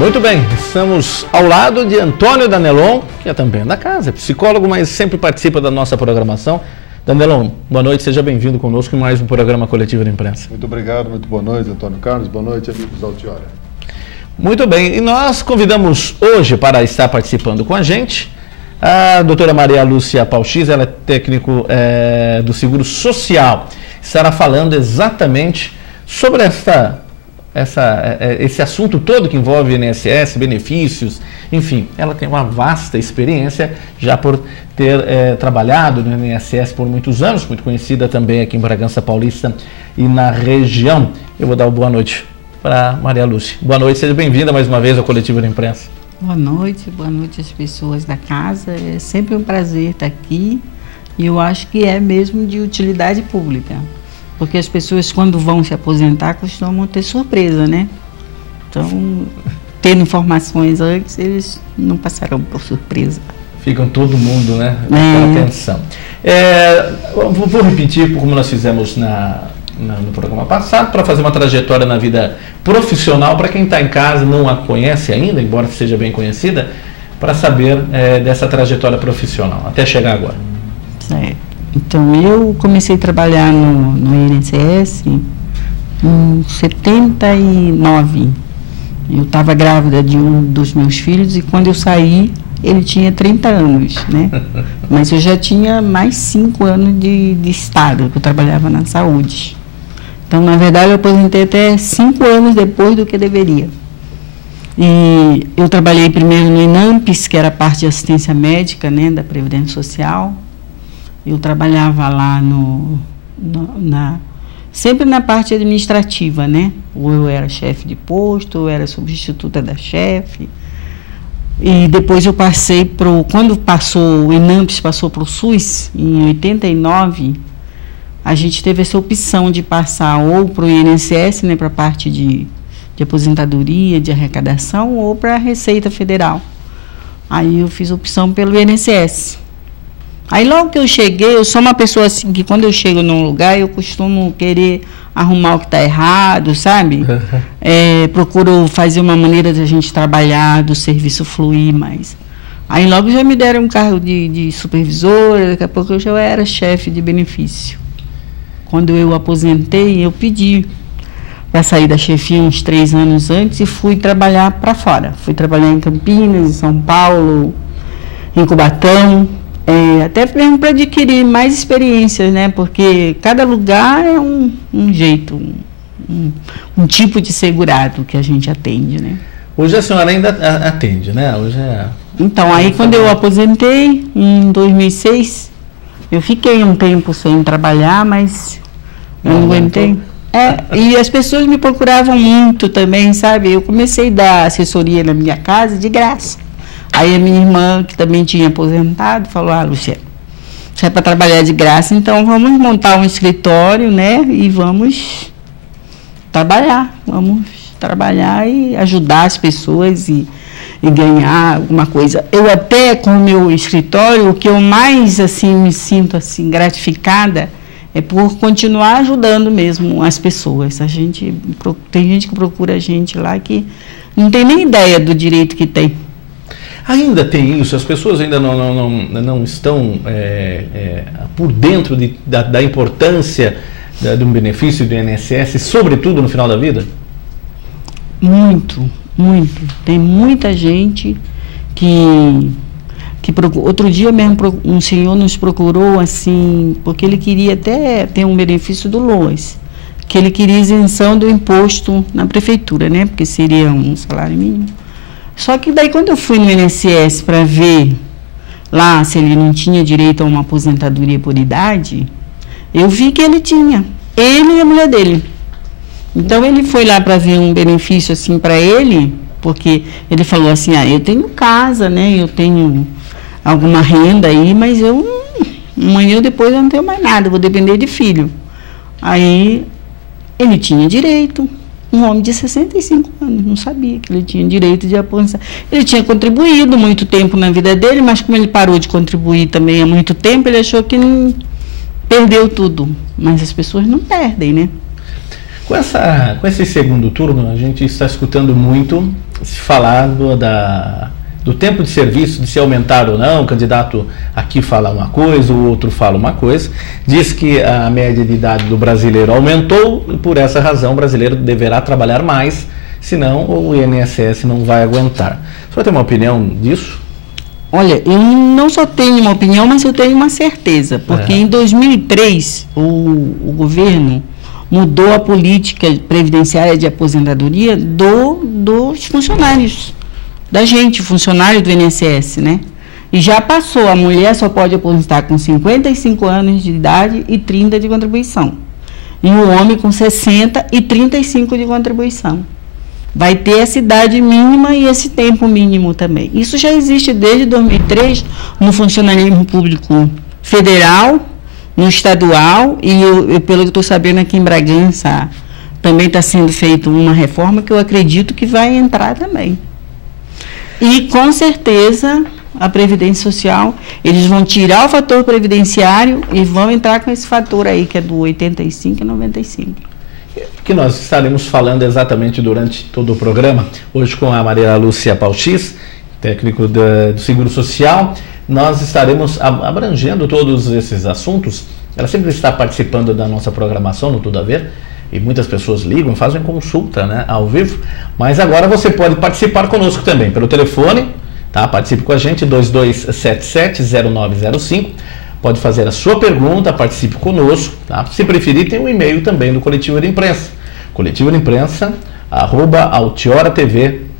Muito bem, estamos ao lado de Antônio Danelon, que é também da casa, é psicólogo, mas sempre participa da nossa programação. Danelon, boa noite, seja bem-vindo conosco em mais um programa Coletivo da Imprensa. Muito obrigado, muito boa noite, Antônio Carlos, boa noite, amigos da Altiora. Muito bem, e nós convidamos hoje para estar participando com a gente a doutora Maria Lúcia Pauchis, ela é técnico do Seguro Social, estará falando exatamente sobre esse assunto todo que envolve INSS, benefícios, enfim, ela tem uma vasta experiência já por ter trabalhado no INSS por muitos anos, muito conhecida também aqui em Bragança Paulista e na região. Eu vou dar uma boa noite para Maria Lúcia. Boa noite, seja bem-vinda mais uma vez ao Coletivo da Imprensa. Boa noite às pessoas da casa, é sempre um prazer estar aqui e eu acho que é mesmo de utilidade pública. Porque as pessoas, quando vão se aposentar, costumam ter surpresa, né? Então, tendo informações antes, eles não passarão por surpresa. Ficam todo mundo, né? Naquela atenção. Vou repetir como nós fizemos no programa passado, para fazer uma trajetória na vida profissional, para quem está em casa não a conhece ainda, embora seja bem conhecida, para saber dessa trajetória profissional, até chegar agora. Certo. Então, eu comecei a trabalhar no INSS em 79. Eu estava grávida de um dos meus filhos e quando eu saí, ele tinha 30 anos, né? Mas eu já tinha mais 5 anos de estado, que eu trabalhava na saúde. Então, na verdade, eu aposentei até 5 anos depois do que deveria. E eu trabalhei primeiro no INAMPS, que era a parte de assistência médica, né, da Previdência Social. Eu trabalhava lá sempre na parte administrativa, né? Ou eu era chefe de posto, ou eu era substituta da chefe. E depois eu passei quando o INAMPS passou para o SUS, em 89, a gente teve essa opção de passar ou para o INSS, né, para a parte de aposentadoria, de arrecadação, ou para a Receita Federal. Aí eu fiz a opção pelo INSS. Aí logo que eu cheguei, eu sou uma pessoa assim, que quando eu chego num lugar, eu costumo querer arrumar o que está errado, sabe? Procuro fazer uma maneira de a gente trabalhar, do serviço fluir mais. Aí logo já me deram um cargo de supervisora, daqui a pouco eu já era chefe de benefício. Quando eu aposentei, eu pedi para sair da chefia uns 3 anos antes e fui trabalhar para fora. Fui trabalhar em Campinas, em São Paulo, em Cubatão. Até mesmo para adquirir mais experiências, né? Porque cada lugar é um jeito, um tipo de segurado que a gente atende, né? Hoje a senhora ainda atende, né? Hoje Então, aí quando eu aposentei, em 2006, eu fiquei um tempo sem trabalhar, mas eu não aguentei. E as pessoas me procuravam muito também, sabe? Eu comecei a dar assessoria na minha casa de graça. Aí a minha irmã, que também tinha aposentado, falou: Luciana, se é para trabalhar de graça, então vamos montar um escritório, né? E vamos trabalhar e ajudar as pessoas e ganhar alguma coisa. Eu até, com o meu escritório, o que eu mais, assim, me sinto, assim, gratificada é por continuar ajudando mesmo as pessoas. Tem gente que procura a gente lá que não tem nem ideia do direito que tem. Ainda tem isso, as pessoas ainda não estão por dentro da importância de um benefício do INSS, sobretudo no final da vida? Muito, muito. Tem muita gente que outro dia mesmo um senhor nos procurou assim, porque ele queria até ter um benefício do LOAS, que ele queria isenção do imposto na prefeitura, né? Porque seria um salário mínimo. Só que daí quando eu fui no INSS para ver lá se ele não tinha direito a uma aposentadoria por idade, eu vi que ele tinha, ele e a mulher dele. Então ele foi lá para ver um benefício assim para ele, porque ele falou assim: eu tenho casa, né? Eu tenho alguma renda aí, mas amanhã ou depois eu não tenho mais nada, vou depender de filho. Aí ele tinha direito. Um homem de 65 anos, não sabia que ele tinha direito de aposentar. Ele tinha contribuído muito tempo na vida dele, mas como ele parou de contribuir também há muito tempo, ele achou que não perdeu tudo. Mas as pessoas não perdem, né? Com esse segundo turno, a gente está escutando muito se falar do tempo de serviço, de se aumentar ou não. O candidato aqui fala uma coisa, o outro fala uma coisa. Diz que a média de idade do brasileiro aumentou e por essa razão o brasileiro deverá trabalhar mais, senão o INSS não vai aguentar. O senhor tem uma opinião disso? Olha, eu não só tenho uma opinião, mas eu tenho uma certeza, porque em 2003 o governo mudou a política previdenciária de aposentadoria dos funcionários, da gente, funcionário do INSS, né? E já passou, a mulher só pode aposentar com 55 anos de idade e 30 de contribuição. E o homem com 60 e 35 de contribuição. Vai ter essa idade mínima e esse tempo mínimo também. Isso já existe desde 2003 no funcionalismo público federal, no estadual, e pelo que estou sabendo aqui em Bragança também está sendo feita uma reforma que eu acredito que vai entrar também. E com certeza a Previdência Social, eles vão tirar o fator previdenciário e vão entrar com esse fator aí, que é do 85 e 95. Que nós estaremos falando exatamente durante todo o programa, hoje com a Maria Lúcia Pauchis, técnico do Seguro Social. Nós estaremos abrangendo todos esses assuntos. Ela sempre está participando da nossa programação no Tudo a Ver, e muitas pessoas ligam, fazem consulta, né, ao vivo, mas agora você pode participar conosco também, pelo telefone, tá? Participe com a gente, 2277-0905, pode fazer a sua pergunta, participe conosco, tá? Se preferir, tem um e-mail também do Coletivo de Imprensa, coletivodeImprensa@altioratv.com.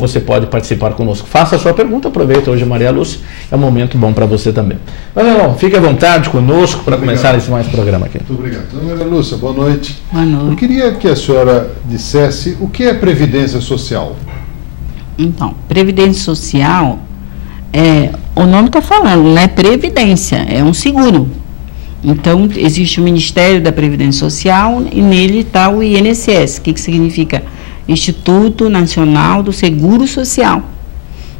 Você pode participar conosco. Faça a sua pergunta, aproveita hoje a Maria Lúcia, é um momento bom para você também. Mas, meu irmão, fique à vontade conosco para começar esse mais programa aqui. Muito obrigado. Maria Lúcia, boa noite. Boa noite. Eu queria que a senhora dissesse o que é Previdência Social. Então, Previdência Social, o nome está falando, não é previdência, é um seguro. Então, existe o Ministério da Previdência Social e nele está o INSS, que significa Instituto Nacional do Seguro Social.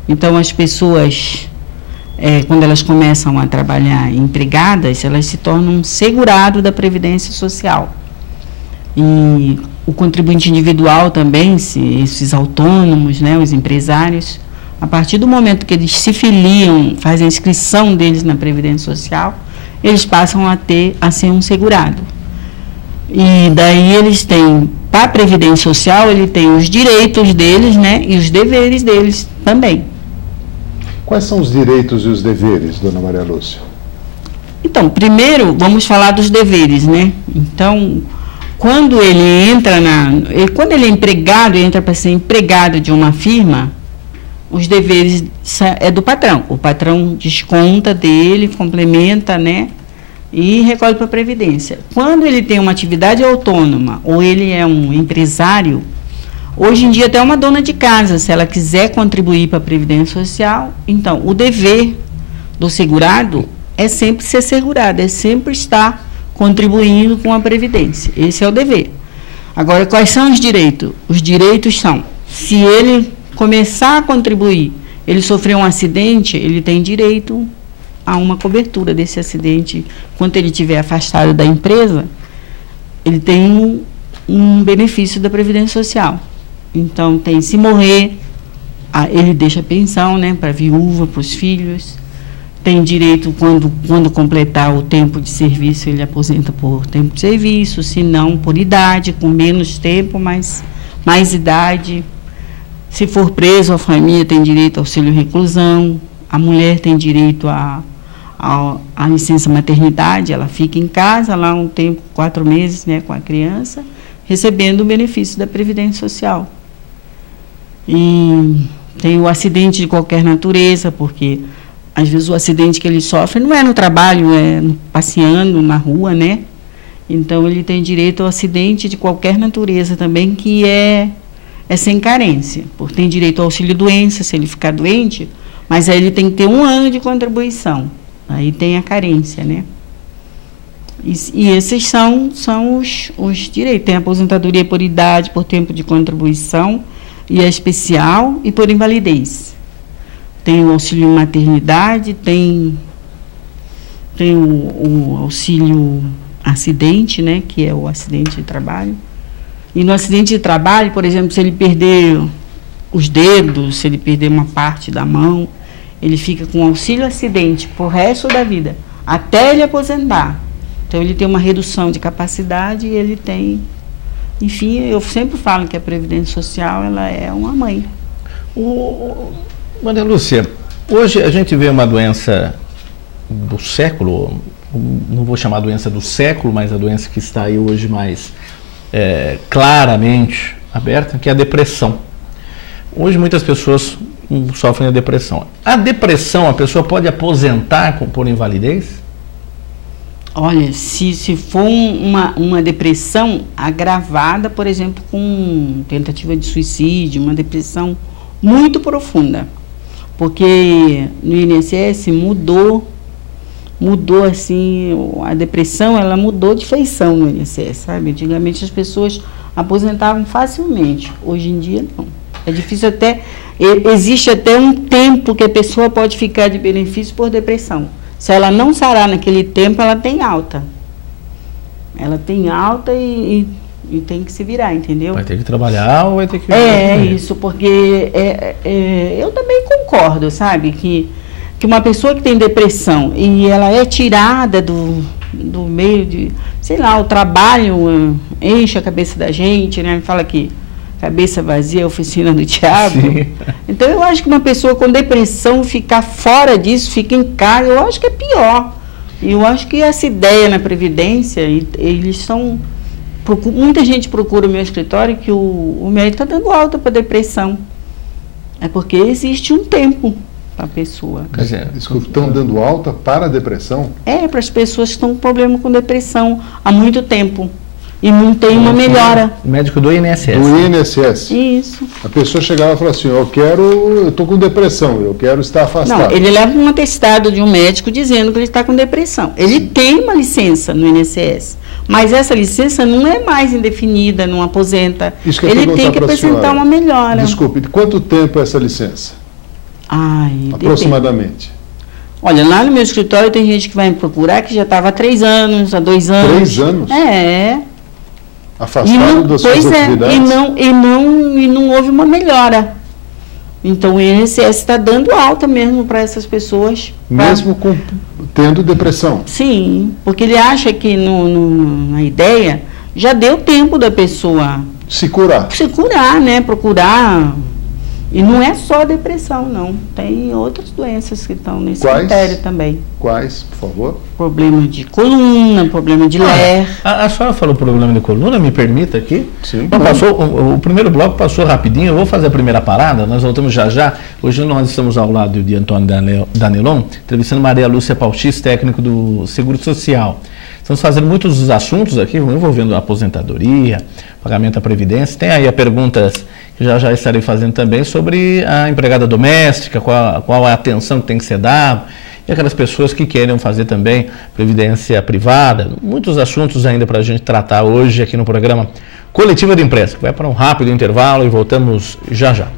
Então, as pessoas, quando elas começam a trabalhar empregadas, elas se tornam segurado da Previdência Social. E o contribuinte individual também, esses autônomos, né, os empresários, a partir do momento que eles se filiam, fazem a inscrição deles na Previdência Social, eles passam a ser um segurado. E daí eles têm, para a Previdência Social, ele tem os direitos deles, né, e os deveres deles também. Quais são os direitos e os deveres, dona Maria Lúcia? Então, primeiro, vamos falar dos deveres, né? Então, quando ele entra quando ele é empregado, entra para ser empregado de uma firma, os deveres é do patrão. O patrão desconta dele, complementa, né? E recolhe para a Previdência. Quando ele tem uma atividade autônoma ou ele é um empresário, hoje em dia até uma dona de casa, se ela quiser contribuir para a Previdência Social, então o dever do segurado é sempre ser segurado, é sempre estar contribuindo com a Previdência. Esse é o dever. Agora, quais são os direitos? Os direitos são, se ele começar a contribuir, ele sofreu um acidente, ele tem direito a uma cobertura desse acidente. Quando ele estiver afastado da empresa, ele tem um benefício da Previdência Social. Então, se morrer, ele deixa a pensão, né, para a viúva, para os filhos. Tem direito, quando completar o tempo de serviço, ele aposenta por tempo de serviço, se não por idade, com menos tempo, mas mais idade. Se for preso, a família tem direito ao auxílio reclusão, a mulher tem direito a licença maternidade, ela fica em casa lá um tempo, 4 meses, né, com a criança, recebendo o benefício da Previdência Social. E tem o acidente de qualquer natureza, porque às vezes o acidente que ele sofre não é no trabalho, é passeando na rua, né? Então ele tem direito ao acidente de qualquer natureza também, que é sem carência, porque tem direito ao auxílio doença, se ele ficar doente, mas aí ele tem que ter 1 ano de contribuição. Aí tem a carência, né? E esses são os direitos. Tem a aposentadoria por idade, por tempo de contribuição, e a especial, e por invalidez. Tem o auxílio maternidade, tem o auxílio acidente, né, que é o acidente de trabalho. E no acidente de trabalho, por exemplo, se ele perder os dedos, se ele perder uma parte da mão, ele fica com auxílio acidente pro resto da vida, até ele aposentar. Então ele tem uma redução de capacidade e ele tem, enfim, eu sempre falo que a Previdência Social, ela é uma mãe. Maria Lúcia, hoje a gente vê uma doença do século, não vou chamar doença do século, mas a doença que está aí hoje mais claramente aberta, que é a depressão. Hoje muitas pessoas sofrem da depressão. A depressão, a pessoa pode aposentar por invalidez? Olha, se for uma depressão agravada, por exemplo, com tentativa de suicídio, uma depressão muito profunda, porque no INSS mudou assim, a depressão, ela mudou de feição no INSS, sabe? Antigamente as pessoas aposentavam facilmente, hoje em dia não. É difícil até, existe até um tempo que a pessoa pode ficar de benefício por depressão. Se ela não sarar naquele tempo, ela tem alta. Ela tem alta e tem que se virar, entendeu? Vai ter que trabalhar ou vai ter que... Isso, porque eu também concordo, sabe? Que uma pessoa que tem depressão e ela é tirada do meio de... Sei lá, o trabalho enche a cabeça da gente, né? Fala que cabeça vazia é a oficina do diabo. Sim. Então eu acho que uma pessoa com depressão ficar fora disso, fica em casa, eu acho que é pior. E eu acho que essa ideia na Previdência, eles são... Muita gente procura o meu escritório que o médico está dando alta para depressão. É porque existe um tempo para a pessoa. Desculpa, estão dando alta para a depressão? Para as pessoas que estão com problema com depressão há muito tempo. E não tem uma melhora. Médico do INSS. Do INSS. Isso. A pessoa chegava e falava assim, eu estou com depressão, eu quero estar afastado. Não, ele leva um atestado de um médico dizendo que ele está com depressão. Ele tem uma licença no INSS, mas essa licença não é mais indefinida, não aposenta. Ele tem que apresentar uma melhora. Desculpe, de quanto tempo é essa licença? Aproximadamente. Depende. Olha, lá no meu escritório tem gente que vai me procurar que já estava há 3 anos, há 2 anos. 3 anos? Afastado das suas atividades? E não houve uma melhora. Então o INSS está dando alta mesmo para essas pessoas. Mesmo tendo depressão? Sim, porque ele acha que na ideia já deu tempo da pessoa se curar. Se curar, né? Procurar. E não é só a depressão, não. Tem outras doenças que estão nesse critério também. Quais, por favor? Problema de coluna, problema de ler. A senhora falou problema de coluna, me permita aqui? Sim. O primeiro bloco passou rapidinho, eu vou fazer a primeira parada, nós voltamos já já. Hoje nós estamos ao lado de Antônio Danelon, entrevistando Maria Lúcia Pauchis, técnico do Seguro Social. Estamos fazendo muitos assuntos aqui, envolvendo a aposentadoria, pagamento da previdência. Tem aí a perguntas que já estarei fazendo também sobre a empregada doméstica, qual a atenção que tem que ser dada, e aquelas pessoas que querem fazer também previdência privada. Muitos assuntos ainda para a gente tratar hoje aqui no programa Coletiva de Imprensa. Vai para um rápido intervalo e voltamos já já.